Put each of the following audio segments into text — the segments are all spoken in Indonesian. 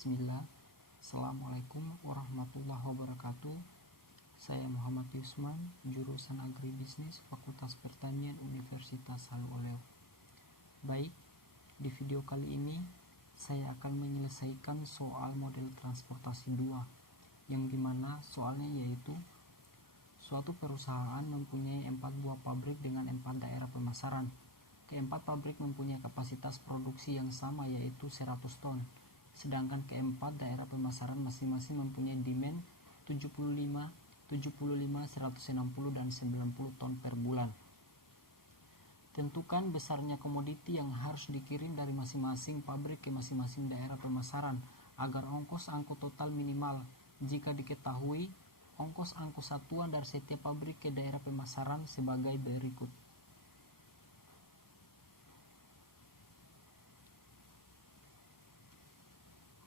Bismillah. Assalamualaikum warahmatullahi wabarakatuh. Saya Muhammad Yusman, jurusan Agribisnis Fakultas Pertanian Universitas Halu Oleo. Baik, di video kali ini saya akan menyelesaikan soal model transportasi 2, yang dimana soalnya yaitu suatu perusahaan mempunyai 4 buah pabrik dengan 4 daerah pemasaran. Keempat pabrik mempunyai kapasitas produksi yang sama yaitu 100 ton, sedangkan keempat daerah pemasaran masing-masing mempunyai demand 75, 160, dan 90 ton per bulan. Tentukan besarnya komoditi yang harus dikirim dari masing-masing pabrik ke masing-masing daerah pemasaran agar ongkos angkut total minimal. Jika diketahui, ongkos angkut satuan dari setiap pabrik ke daerah pemasaran sebagai berikut.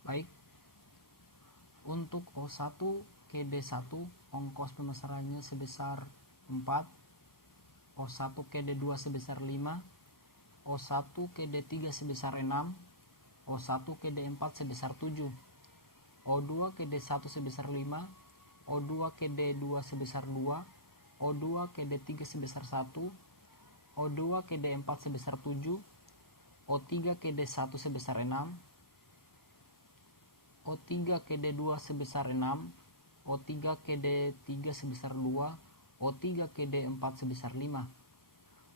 Baik, untuk O1 ke D1 ongkos pemasarannya sebesar 4, O1 ke D2 sebesar 5, O1 ke D3 sebesar 6, O1 ke D4 sebesar 7, O2 ke D1 sebesar 5, O2 ke D2 sebesar 2, O2 ke D3 sebesar 1, O2 ke D4 sebesar 7, O3 ke D1 sebesar 6, O3 ke D2 sebesar 6, O3 ke D3 sebesar 2, O3 ke D4 sebesar 5,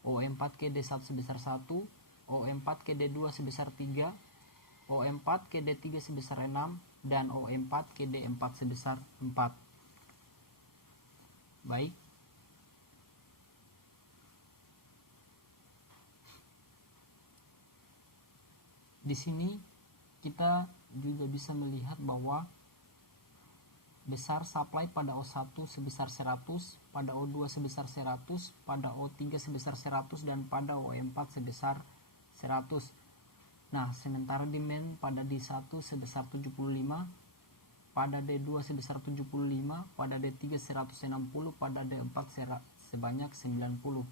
O4 ke D1 sebesar 1, O4 ke D2 sebesar 3, O4 ke D3 sebesar 6, dan O4 ke D4 sebesar 4. Baik. Di sini kita juga bisa melihat bahwa besar supply pada O1 sebesar 100, pada O2 sebesar 100, pada O3 sebesar 100, dan pada O4 sebesar 100. Nah, sementara demand pada D1 sebesar 75, pada D2 sebesar 75, pada D3 160, pada D4 sebanyak 90.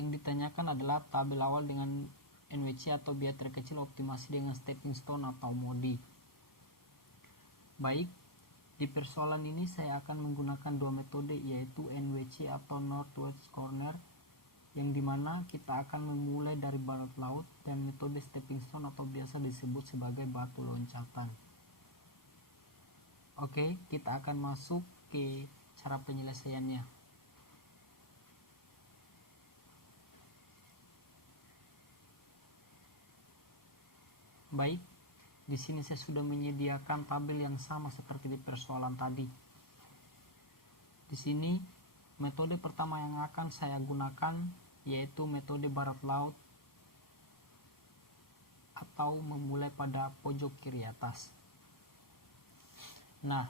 Yang ditanyakan adalah tabel awal dengan NWC atau biaya terkecil optimasi dengan stepping stone atau modi. Baik, di persoalan ini saya akan menggunakan dua metode yaitu NWC atau Northwest Corner, yang dimana kita akan memulai dari barat laut, dan metode stepping stone atau biasa disebut sebagai batu loncatan. Oke, kita akan masuk ke cara penyelesaiannya. Baik, di sini saya sudah menyediakan tabel yang sama seperti di persoalan tadi. Di sini metode pertama yang akan saya gunakan yaitu metode barat laut atau memulai pada pojok kiri atas. Nah,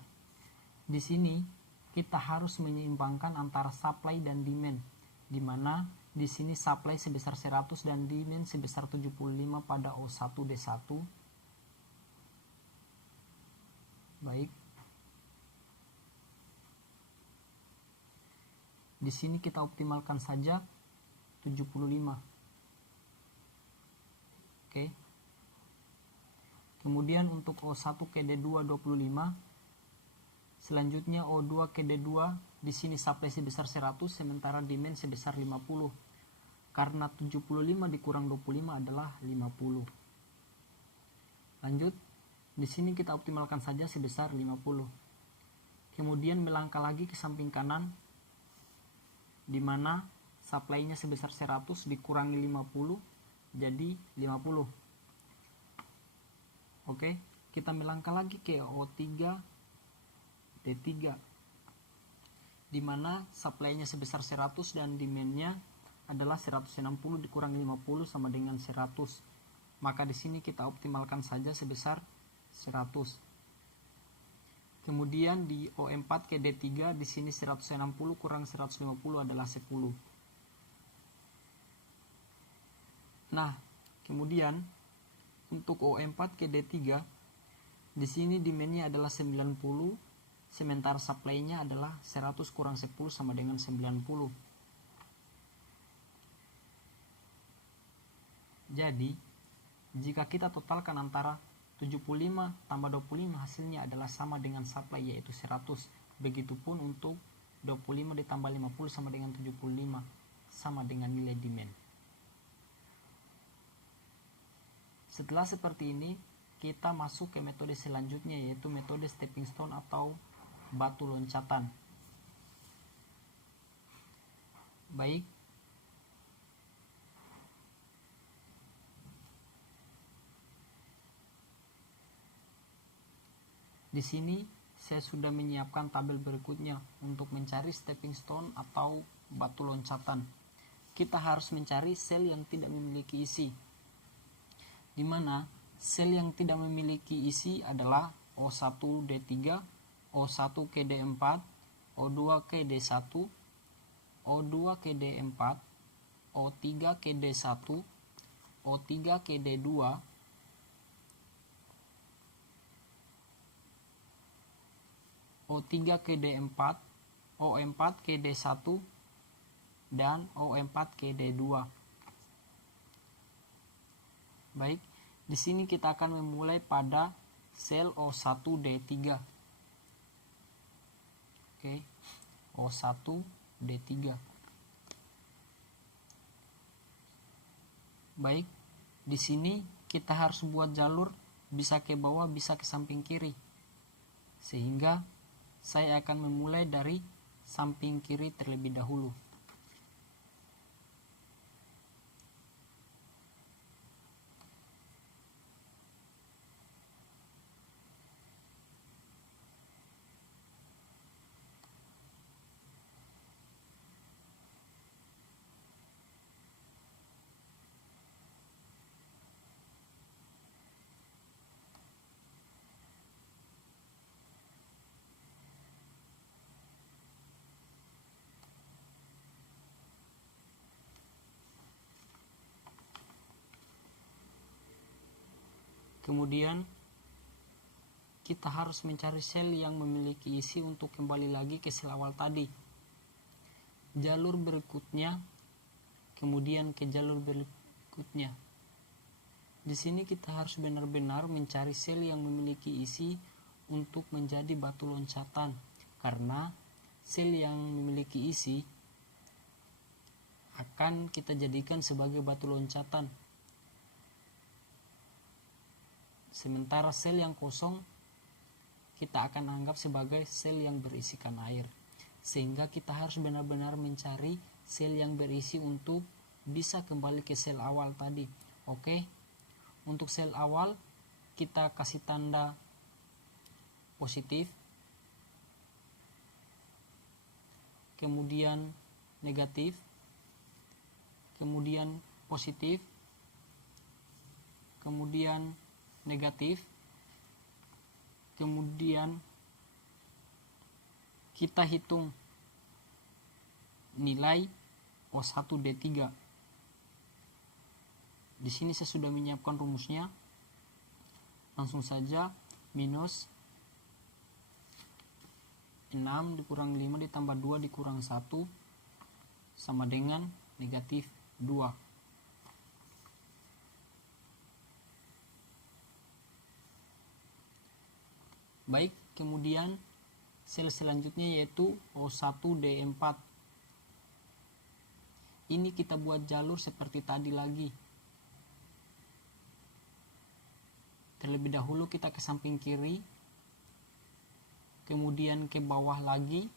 di sini kita harus menyeimbangkan antara supply dan demand, di mana di sini supply sebesar 100 dan demand sebesar 75 pada O1D1. Baik. Di sini kita optimalkan saja 75. Oke. Kemudian untuk O1 ke D2 25. Selanjutnya O2 ke D2, di sini supply sebesar 100 sementara demand sebesar 50. Karena 75 dikurang 25 adalah 50. Lanjut, di sini kita optimalkan saja sebesar 50. Kemudian melangkah lagi ke samping kanan, di mana supply-nya sebesar 100 dikurangi 50 jadi 50. Oke, kita melangkah lagi ke O3 D3, di mana supply-nya sebesar 100 dan demand-nya adalah 160 dikurangi 50 sama dengan 100. Maka di sini kita optimalkan saja sebesar 100. Kemudian di O4 ke D3, di sini 160 kurang 150 adalah 10. Nah, kemudian untuk O4 ke D3, di sini demand-nya adalah 90, sementara supply-nya adalah 100 kurang 10 sama dengan 90. Jadi, Jika kita totalkan antara 75 tambah 25 hasilnya adalah sama dengan supply yaitu 100. Begitupun untuk 25 ditambah 50 sama dengan 75 sama dengan nilai demand. Setelah seperti ini, kita masuk ke metode selanjutnya yaitu metode stepping stone atau batu loncatan. Baik. Di sini saya sudah menyiapkan tabel berikutnya untuk mencari stepping stone atau batu loncatan. Kita harus mencari sel yang tidak memiliki isi, di mana sel yang tidak memiliki isi adalah O1D3, O1KD4, O2KD1, O2KD4, O3KD1, O3KD2, O3KD4, O4KD1, dan O4KD2. Baik, di sini kita akan memulai pada sel O1D3. Oke, O1D3. Baik, di sini kita harus buat jalur bisa ke bawah, bisa ke samping kiri. Sehingga saya akan memulai dari samping kiri terlebih dahulu. Kemudian kita harus mencari sel yang memiliki isi untuk kembali lagi ke sel awal tadi. Jalur berikutnya, kemudian ke jalur berikutnya. Di sini kita harus benar-benar mencari sel yang memiliki isi untuk menjadi batu loncatan, karena sel yang memiliki isi akan kita jadikan sebagai batu loncatan. Sementara sel yang kosong kita akan anggap sebagai sel yang berisikan air. Sehingga kita harus benar-benar mencari sel yang berisi untuk bisa kembali ke sel awal tadi. Oke. Untuk sel awal kita kasih tanda positif, kemudian negatif, kemudian positif, kemudian negatif, kemudian kita hitung nilai O1D3. Di sini saya sudah menyiapkan rumusnya. Langsung saja minus 6 dikurang 5 ditambah 2 dikurang 1 sama dengan negatif 2. Baik, kemudian sel selanjutnya yaitu O1D4. Ini kita buat jalur seperti tadi lagi. Terlebih dahulu kita ke samping kiri, kemudian ke bawah lagi,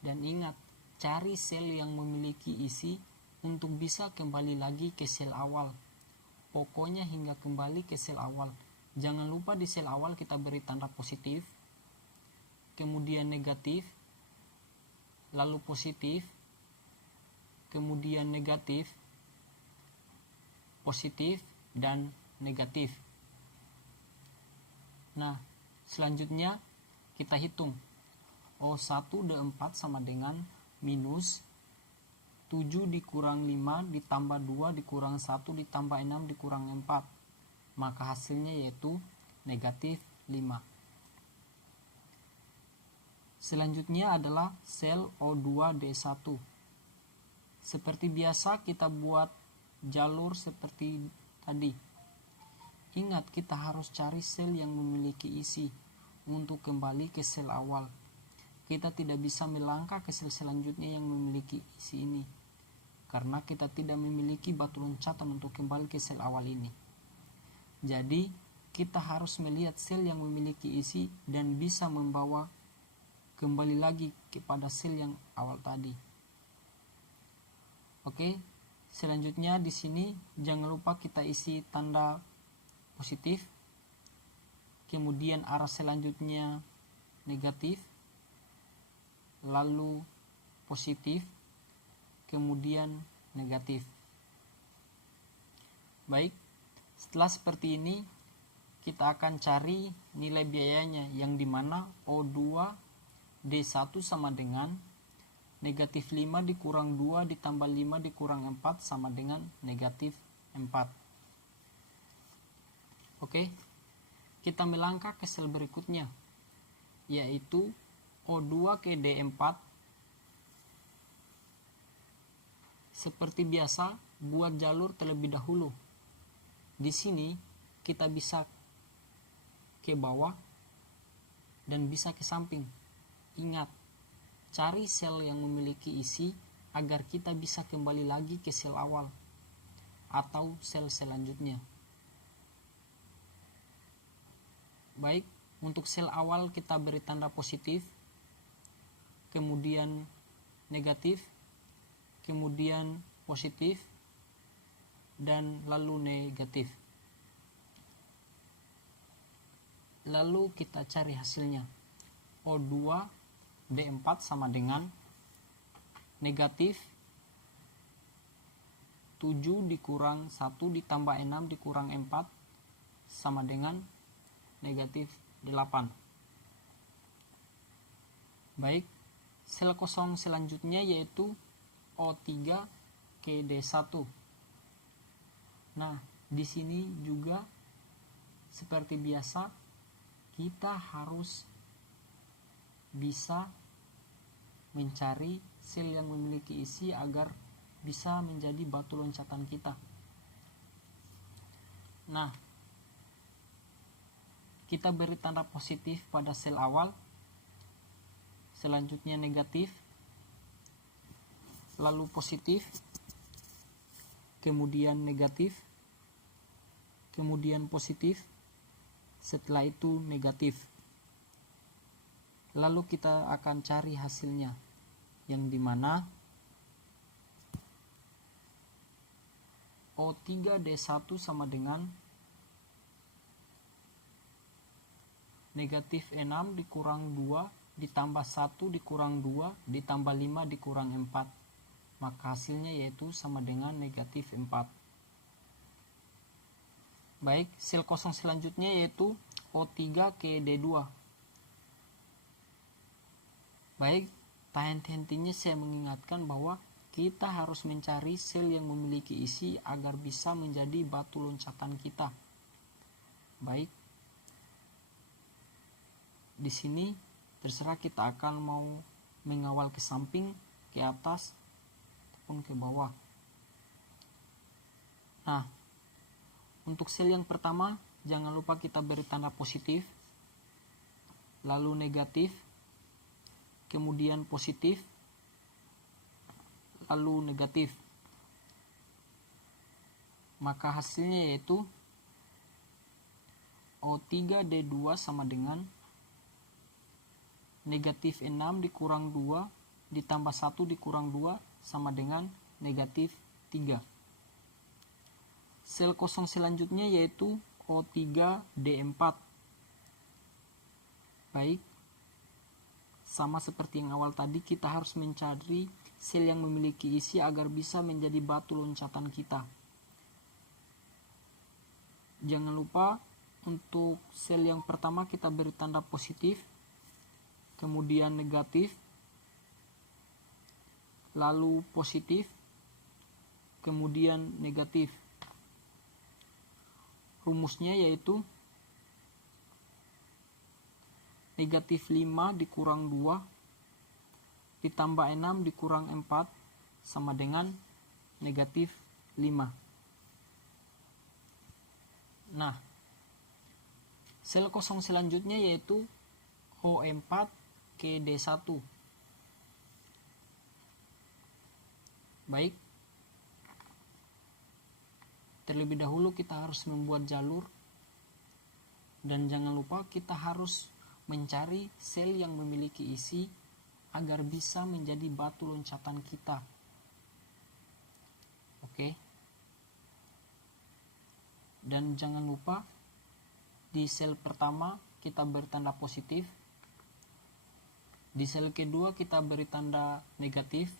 dan ingat, cari sel yang memiliki isi untuk bisa kembali lagi ke sel awal. Pokoknya hingga kembali ke sel awal. Jangan lupa di sel awal kita beri tanda positif, kemudian negatif, lalu positif, kemudian negatif, positif, dan negatif. Nah, selanjutnya kita hitung. O1D4 sama dengan minus 7 dikurang 5 ditambah 2 dikurang 1 ditambah 6 dikurang 4. Maka hasilnya yaitu negatif 5. Selanjutnya adalah sel O2D1. Seperti biasa kita buat jalur seperti tadi. Ingat, kita harus cari sel yang memiliki isi untuk kembali ke sel awal. Kita tidak bisa melangkah ke sel selanjutnya yang memiliki isi ini, karena kita tidak memiliki batu loncatan untuk kembali ke sel awal ini. Jadi, kita harus melihat sel yang memiliki isi dan bisa membawa kembali lagi kepada sel yang awal tadi. Oke, selanjutnya di sini jangan lupa kita isi tanda positif, kemudian arah selanjutnya negatif, lalu positif, kemudian negatif. Baik, setelah seperti ini kita akan cari nilai biayanya, yang dimana O2D1 sama dengan negatif 5 dikurang 2 ditambah 5 dikurang 4 sama dengan negatif 4. Oke, kita melangkah ke sel berikutnya, yaitu O2 ke D4. Seperti biasa, buat jalur terlebih dahulu. Di sini kita bisa ke bawah dan bisa ke samping. Ingat, cari sel yang memiliki isi agar kita bisa kembali lagi ke sel awal atau sel selanjutnya. Baik, untuk sel awal kita beri tanda positif, kemudian negatif, kemudian positif, dan lalu negatif. Lalu kita cari hasilnya. O2D4 sama dengan negatif 7 dikurang 1 ditambah 6 dikurang 4 sama dengan negatif 8. Baik, sel kosong selanjutnya yaitu O3 ke D1. Nah, di sini juga seperti biasa kita harus bisa mencari sel yang memiliki isi agar bisa menjadi batu loncatan kita. Nah, kita beri tanda positif pada sel awal, selanjutnya negatif, lalu positif, kemudian negatif, kemudian positif, setelah itu negatif. Lalu kita akan cari hasilnya, yang dimana O3D1 sama dengan negatif 6 dikurang 2 ditambah 1 dikurang 2 ditambah 5 dikurang 4. Maka hasilnya yaitu sama dengan negatif 4. Baik, sel kosong selanjutnya yaitu O3 ke D2. Baik, tak henti-hentinya saya mengingatkan bahwa kita harus mencari sel yang memiliki isi agar bisa menjadi batu loncatan kita. Baik, di sini terserah kita akan mau mengawal ke samping, ke atas, ataupun ke bawah. Nah, untuk sel yang pertama jangan lupa kita beri tanda positif, lalu negatif, kemudian positif, lalu negatif. Maka hasilnya yaitu O3D2 sama dengan negatif 6 dikurang 2 ditambah 1 dikurang 2 sama dengan negatif 3. Sel kosong selanjutnya yaitu O3D4. Baik, sama seperti yang awal tadi, kita harus mencari sel yang memiliki isi agar bisa menjadi batu loncatan kita. Jangan lupa untuk sel yang pertama kita beri tanda positif, kemudian negatif, lalu positif, kemudian negatif. Rumusnya yaitu negatif 5 dikurang 2 ditambah 6 dikurang 4 sama dengan negatif 5. Nah, sel kosong selanjutnya yaitu O4 KD1. Baik, terlebih dahulu kita harus membuat jalur, dan jangan lupa kita harus mencari sel yang memiliki isi agar bisa menjadi batu loncatan kita. Oke. Dan jangan lupa di sel pertama kita beri tanda positif, di sel kedua kita beri tanda negatif,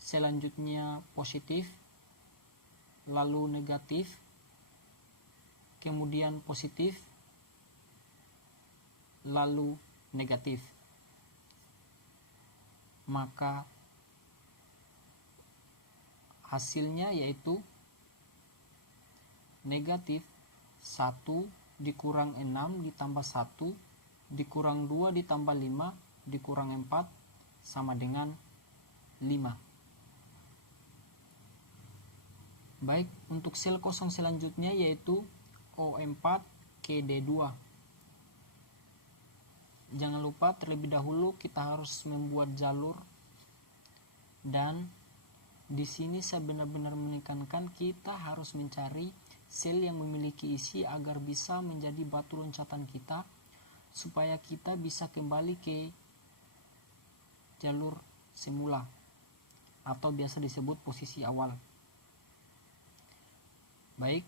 selanjutnya positif, lalu negatif, kemudian positif, lalu negatif. Maka hasilnya yaitu negatif 1 dikurang 6 ditambah 1 dikurang 2 ditambah 5 dikurang 4 sama dengan 5. Baik, untuk sel kosong selanjutnya yaitu O4 KD2. Jangan lupa terlebih dahulu kita harus membuat jalur, dan di sini saya benar-benar menekankan kita harus mencari sel yang memiliki isi agar bisa menjadi batu loncatan kita, supaya kita bisa kembali ke jalur semula atau biasa disebut posisi awal. Baik,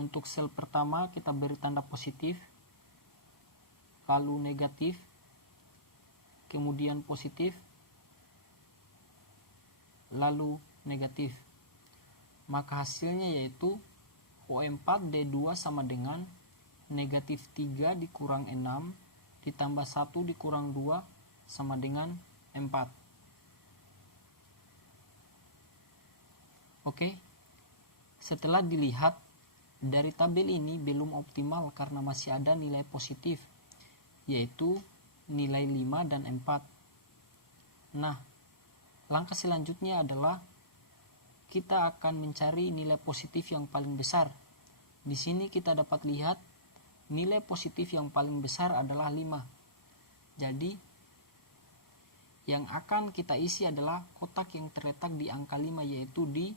untuk sel pertama kita beri tanda positif, lalu negatif, kemudian positif, lalu negatif. Maka hasilnya yaitu O4D2 sama dengan negatif 3 dikurang 6 ditambah 1 dikurang 2 sama dengan 4. Oke. Setelah dilihat dari tabel ini belum optimal karena masih ada nilai positif, yaitu nilai 5 dan 4. Nah, langkah selanjutnya adalah kita akan mencari nilai positif yang paling besar. Di sini kita dapat lihat nilai positif yang paling besar adalah 5. Jadi, yang akan kita isi adalah kotak yang terletak di angka 5, yaitu di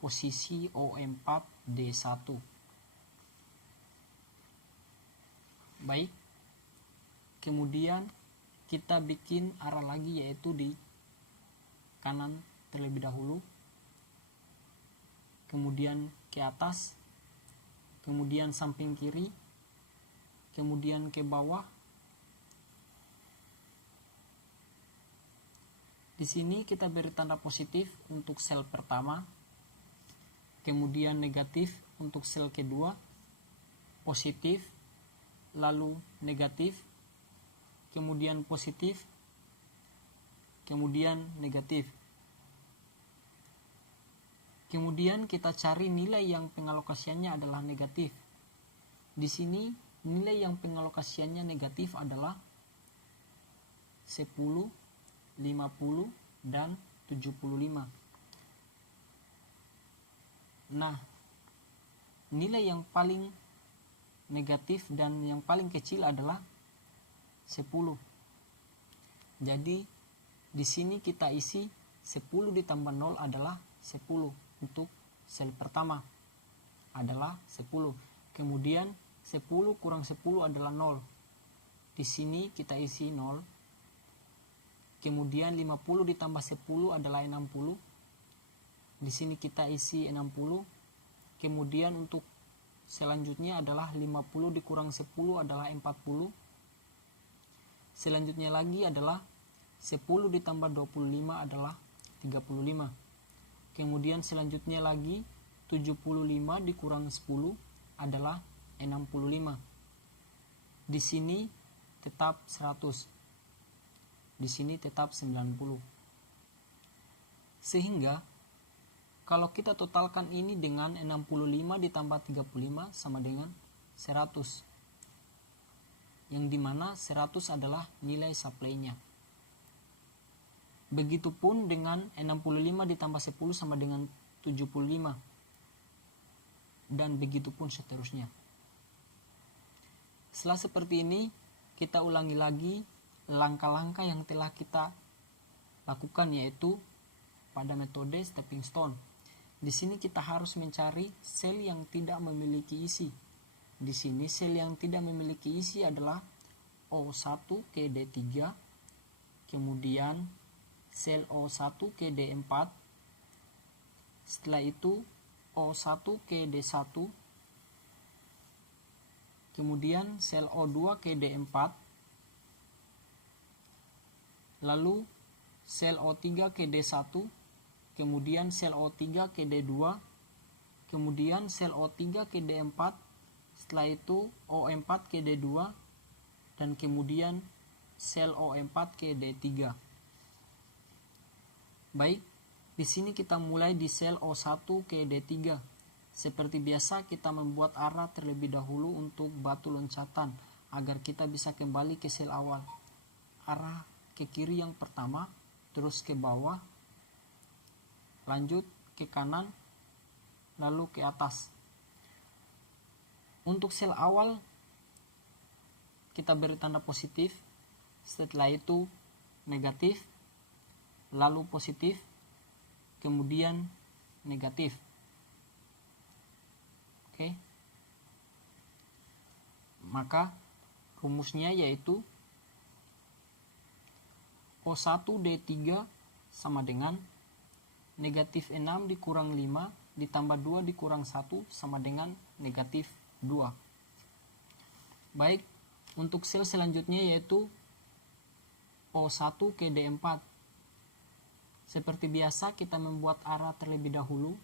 posisi O4D1. Baik, kemudian kita bikin arah lagi, yaitu di kanan terlebih dahulu, kemudian ke atas, kemudian samping kiri, kemudian ke bawah. Di sini kita beri tanda positif untuk sel pertama, kemudian negatif untuk sel kedua, positif, lalu negatif, kemudian positif, kemudian negatif. Kemudian kita cari nilai yang pengalokasiannya adalah negatif. Di sini nilai yang pengalokasiannya negatif adalah 10, 50, dan 75. Nah, nilai yang paling negatif dan yang paling kecil adalah 10. Jadi di sini kita isi 10 ditambah 0 adalah 10 untuk sel pertama adalah 10. Kemudian 10 kurang 10 adalah 0. Di sini kita isi 0. Kemudian 50 ditambah 10 adalah 60. Di sini kita isi 60. Kemudian untuk selanjutnya adalah 50 dikurang 10 adalah 40. Selanjutnya lagi adalah 10 ditambah 25 adalah 35. Kemudian selanjutnya lagi 75 dikurang 10 adalah 65. Di sini tetap 100. Di sini tetap 90. Sehingga kalau kita totalkan ini dengan 65 ditambah 35 sama dengan 100. Yang dimana 100 adalah nilai supply-nya. Begitupun dengan 65 ditambah 10 sama dengan 75. dan begitu pun seterusnya. Setelah seperti ini, kita ulangi lagi langkah-langkah yang telah kita lakukan, yaitu pada metode stepping stone. Di sini kita harus mencari sel yang tidak memiliki isi. Di sini sel yang tidak memiliki isi adalah O1 ke D3, kemudian sel O1 ke D4, setelah itu O1 ke D1, kemudian sel O2 ke D4, lalu sel O3 ke D1, kemudian sel O3 ke D2, kemudian sel O3 ke D4, setelah itu O4 ke D2, dan kemudian sel O4 ke D3. Baik, di sini kita mulai di sel O1 ke D3. Seperti biasa, kita membuat arah terlebih dahulu untuk batu loncatan agar kita bisa kembali ke sel awal. Arah ke kiri yang pertama, terus ke bawah, lanjut ke kanan, lalu ke atas. Untuk sel awal kita beri tanda positif, setelah itu negatif, lalu positif, kemudian negatif. Oke. Maka rumusnya yaitu O1D3 sama dengan negatif 6 dikurang 5 ditambah 2 dikurang 1 sama dengan negatif 2. Baik, untuk sel selanjutnya yaitu O1 ke D4. Seperti biasa, kita membuat arah terlebih dahulu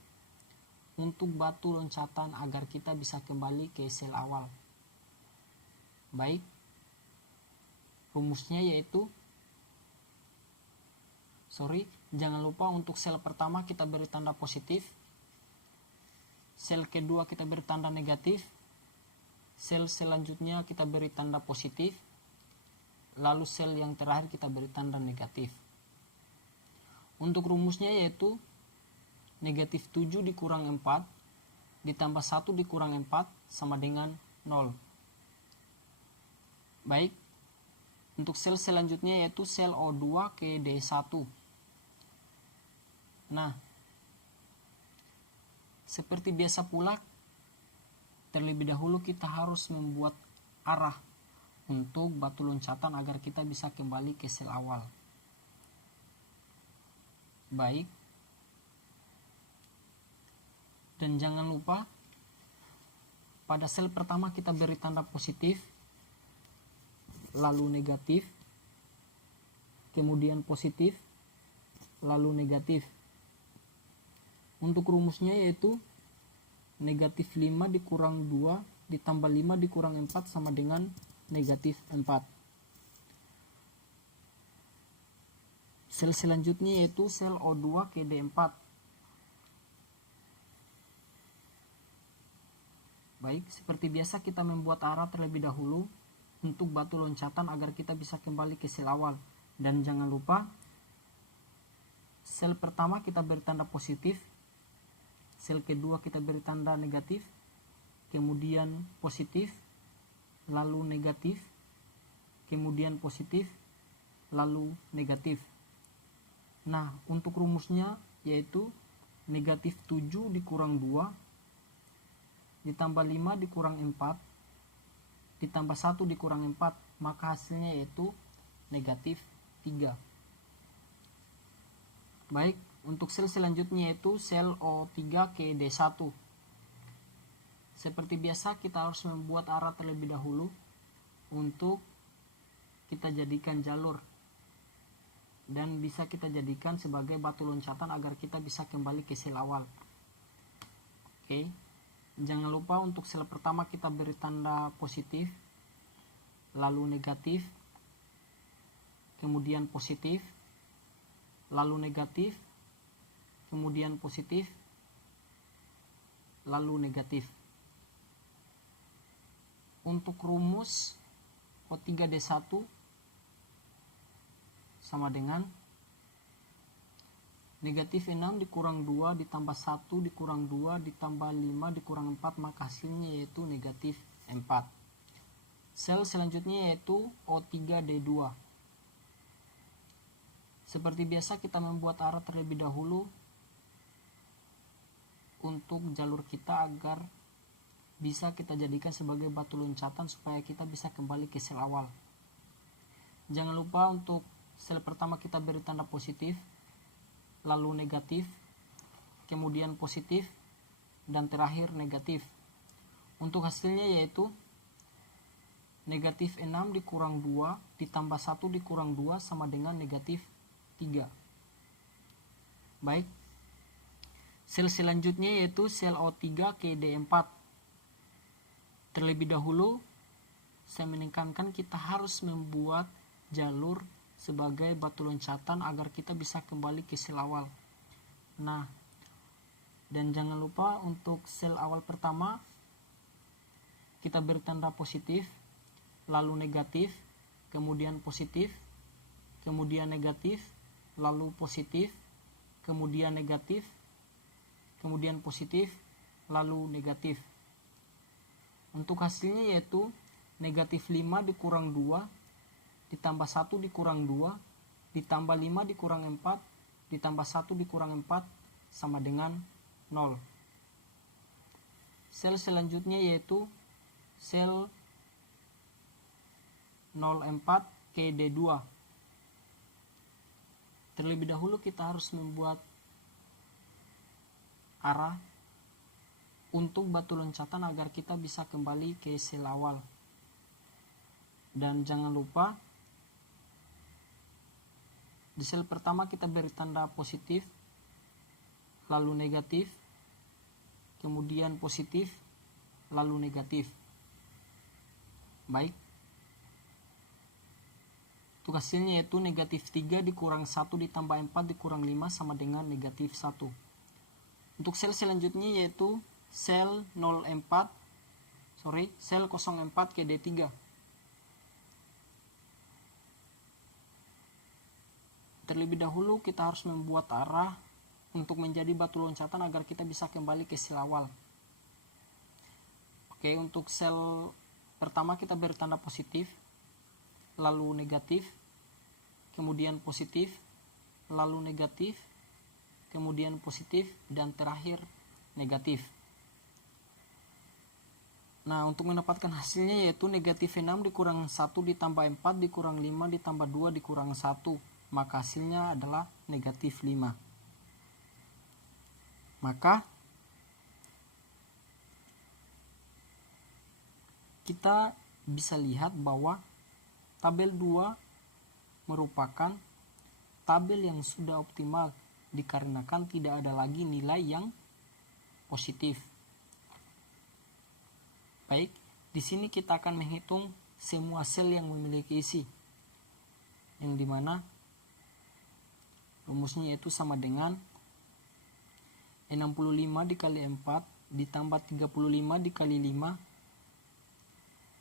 untuk batu loncatan agar kita bisa kembali ke sel awal. Baik, rumusnya yaitu jangan lupa untuk sel pertama kita beri tanda positif, sel kedua kita beri tanda negatif, sel selanjutnya kita beri tanda positif, lalu sel yang terakhir kita beri tanda negatif. Untuk rumusnya yaitu negatif 7 dikurang 4 ditambah 1 dikurang 4 sama dengan 0. Baik, untuk sel selanjutnya yaitu sel O2 ke D1. Nah, seperti biasa pula, terlebih dahulu kita harus membuat arah untuk batu loncatan agar kita bisa kembali ke sel awal. Baik, dan jangan lupa pada sel pertama kita beri tanda positif, lalu negatif, kemudian positif, lalu negatif. Untuk rumusnya yaitu negatif 5 dikurang 2 ditambah 5 dikurang 4 sama dengan negatif 4. Sel selanjutnya yaitu sel O2 ke D4. Baik, seperti biasa kita membuat arah terlebih dahulu untuk batu loncatan agar kita bisa kembali ke sel awal. Dan jangan lupa, sel pertama kita beri tanda positif, sel kedua kita beri tanda negatif, kemudian positif, lalu negatif, kemudian positif, lalu negatif. Nah, untuk rumusnya yaitu negatif 7 dikurang 2 ditambah 5 dikurang 4 ditambah 1 dikurang 4, maka hasilnya yaitu negatif 3. Baik, untuk sel selanjutnya yaitu sel O3 ke D1. Seperti biasa, kita harus membuat arah terlebih dahulu untuk kita jadikan jalur dan bisa kita jadikan sebagai batu loncatan agar kita bisa kembali ke sel awal. Oke, jangan lupa untuk sel pertama kita beri tanda positif, lalu negatif, kemudian positif, lalu negatif, kemudian positif, lalu negatif. Untuk rumus O3D1 sama dengan Negatif 6 dikurang 2 ditambah 1 dikurang 2 ditambah 5 dikurang 4, maka hasilnya yaitu negatif 4. Sel selanjutnya yaitu O3D2. Seperti biasa kita membuat arah terlebih dahulu untuk jalur kita agar bisa kita jadikan sebagai batu loncatan supaya kita bisa kembali ke sel awal. Jangan lupa untuk sel pertama kita beri tanda positif, lalu negatif, kemudian positif, dan terakhir negatif. Untuk hasilnya yaitu negatif 6 dikurang 2 ditambah 1 dikurang 2 sama dengan negatif 3. Baik, sel selanjutnya yaitu sel O3KD4. Terlebih dahulu saya menekankan kita harus membuat jalur sebagai batu loncatan agar kita bisa kembali ke sel awal. Nah, dan jangan lupa untuk sel awal pertama kita beri tanda positif, lalu negatif, kemudian positif, kemudian negatif, lalu positif, kemudian negatif, kemudian positif, lalu negatif. Untuk hasilnya yaitu negatif 5 dikurang 2 ditambah 1 dikurang 2 ditambah 5 dikurang 4 ditambah 1 dikurang 4 sama dengan 0. Sel selanjutnya yaitu sel 04KD2. Terlebih dahulu kita harus membuat arah untuk batu loncatan agar kita bisa kembali ke sel awal. Dan jangan lupa di sel pertama kita beri tanda positif, lalu negatif, kemudian positif, lalu negatif. Baik, untuk hasilnya yaitu negatif 3 dikurang 1 ditambah 4 dikurang 5 sama dengan negatif 1. Untuk sel selanjutnya yaitu sel 04KD3. Terlebih dahulu kita harus membuat arah untuk menjadi batu loncatan agar kita bisa kembali ke sel awal. Oke, untuk sel pertama kita beri tanda positif, lalu negatif, kemudian positif, lalu negatif, kemudian positif, dan terakhir negatif. Nah, untuk mendapatkan hasilnya yaitu negatif 6 dikurang 1 ditambah 4 dikurang 5 ditambah 2 dikurang 1. Maka hasilnya adalah negatif 5. Maka kita bisa lihat bahwa tabel 2 merupakan tabel yang sudah optimal dikarenakan tidak ada lagi nilai yang positif. Baik, di sini kita akan menghitung semua sel yang memiliki isi, yang dimana rumusnya yaitu sama dengan 65 dikali 4 ditambah 35 dikali 5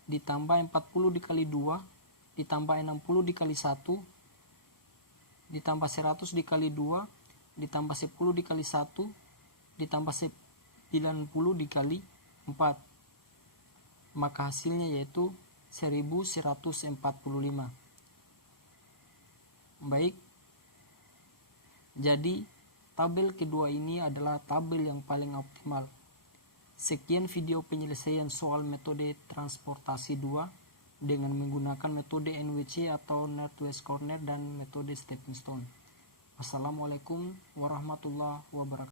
ditambah 40 dikali 2 ditambah 60 dikali 1 ditambah 100 dikali 2 ditambah 10 dikali 1 ditambah 90 dikali 4. Maka hasilnya yaitu 1145. Baik, jadi tabel kedua ini adalah tabel yang paling optimal. Sekian video penyelesaian soal metode transportasi 2 dengan menggunakan metode NWC atau Northwest Corner dan metode Stepping Stone. Wassalamualaikum warahmatullahi wabarakatuh.